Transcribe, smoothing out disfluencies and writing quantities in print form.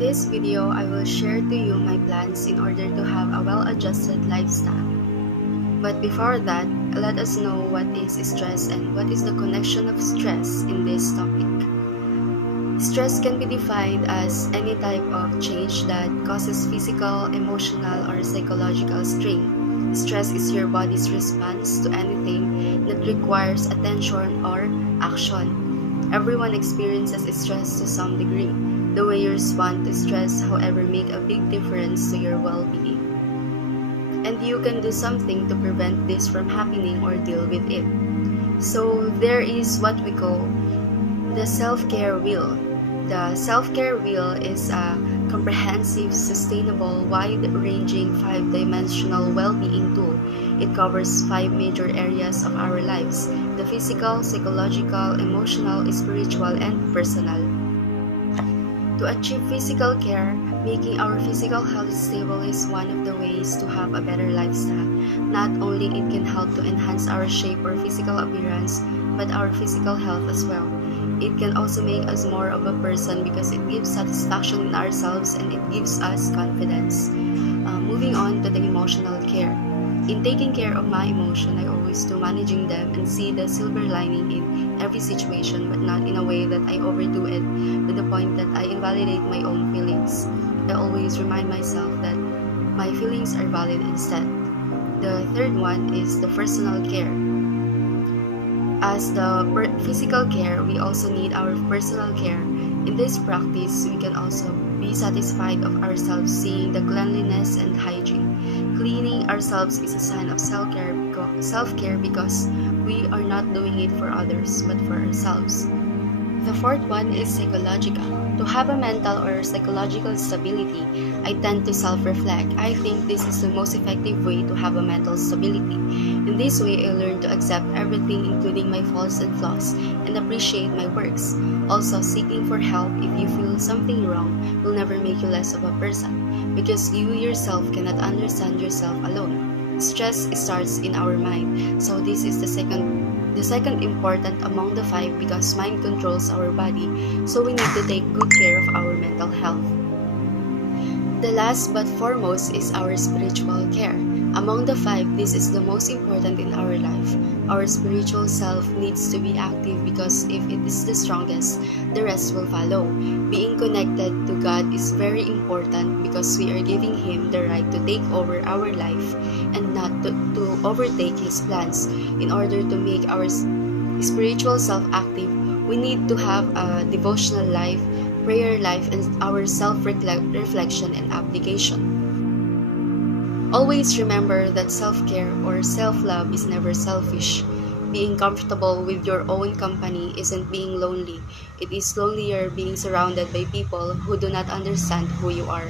this video, I will share to you my plans in order to have a well-adjusted lifestyle. But before that, let us know what is stress and what is the connection of stress in this topic. Stress can be defined as any type of change that causes physical, emotional, or psychological strain. Stress is your body's response to anything that requires attention or action. Everyone experiences stress to some degree. The way you respond to stress, however, make a big difference to your well-being. And you can do something to prevent this from happening or deal with it. So there is what we call the self-care wheel. The self-care wheel is a comprehensive, sustainable, wide-ranging, 5-dimensional well-being tool. It covers 5 major areas of our lives: the physical, psychological, emotional, spiritual, and personal. To achieve physical care, making our physical health stable is one of the ways to have a better lifestyle. Not only it can help to enhance our shape or physical appearance, but our physical health as well. It can also make us more of a person because it gives satisfaction in ourselves and it gives us confidence. Moving on to the emotional care. In taking care of my emotion, I always do managing them and see the silver lining in every situation, but not in a way that I overdo it to the point that I invalidate my own feelings. I always remind myself that my feelings are valid instead. The third one is the personal care. As the physical care, we also need our personal care. In this practice, we can also be satisfied of ourselves seeing the cleanliness and hygiene. Cleaning ourselves is a sign of self-care because we are not doing it for others but for ourselves. The fourth one is psychological. To have a mental or psychological stability, I tend to self-reflect. I think this is the most effective way to have a mental stability. In this way, I learn to accept everything, including my faults and flaws, and appreciate my works. Also, seeking for help if you feel something wrong will never make you less of a person, because you yourself cannot understand yourself alone. Stress starts in our mind, so this is the second important among the 5 because mind controls our body, so we need to take good care of our mental health. The last but foremost is our spiritual care. Among the 5, this is the most important in our life. Our spiritual self needs to be active because if it is the strongest, the rest will follow. Being connected to God is very important because we are giving Him the right to take over our life and not to overtake His plans. In order to make our spiritual self active, we need to have a devotional life, prayer life, and our self-reflection and application. Always remember that self-care or self-love is never selfish. Being comfortable with your own company isn't being lonely. It is lonelier being surrounded by people who do not understand who you are.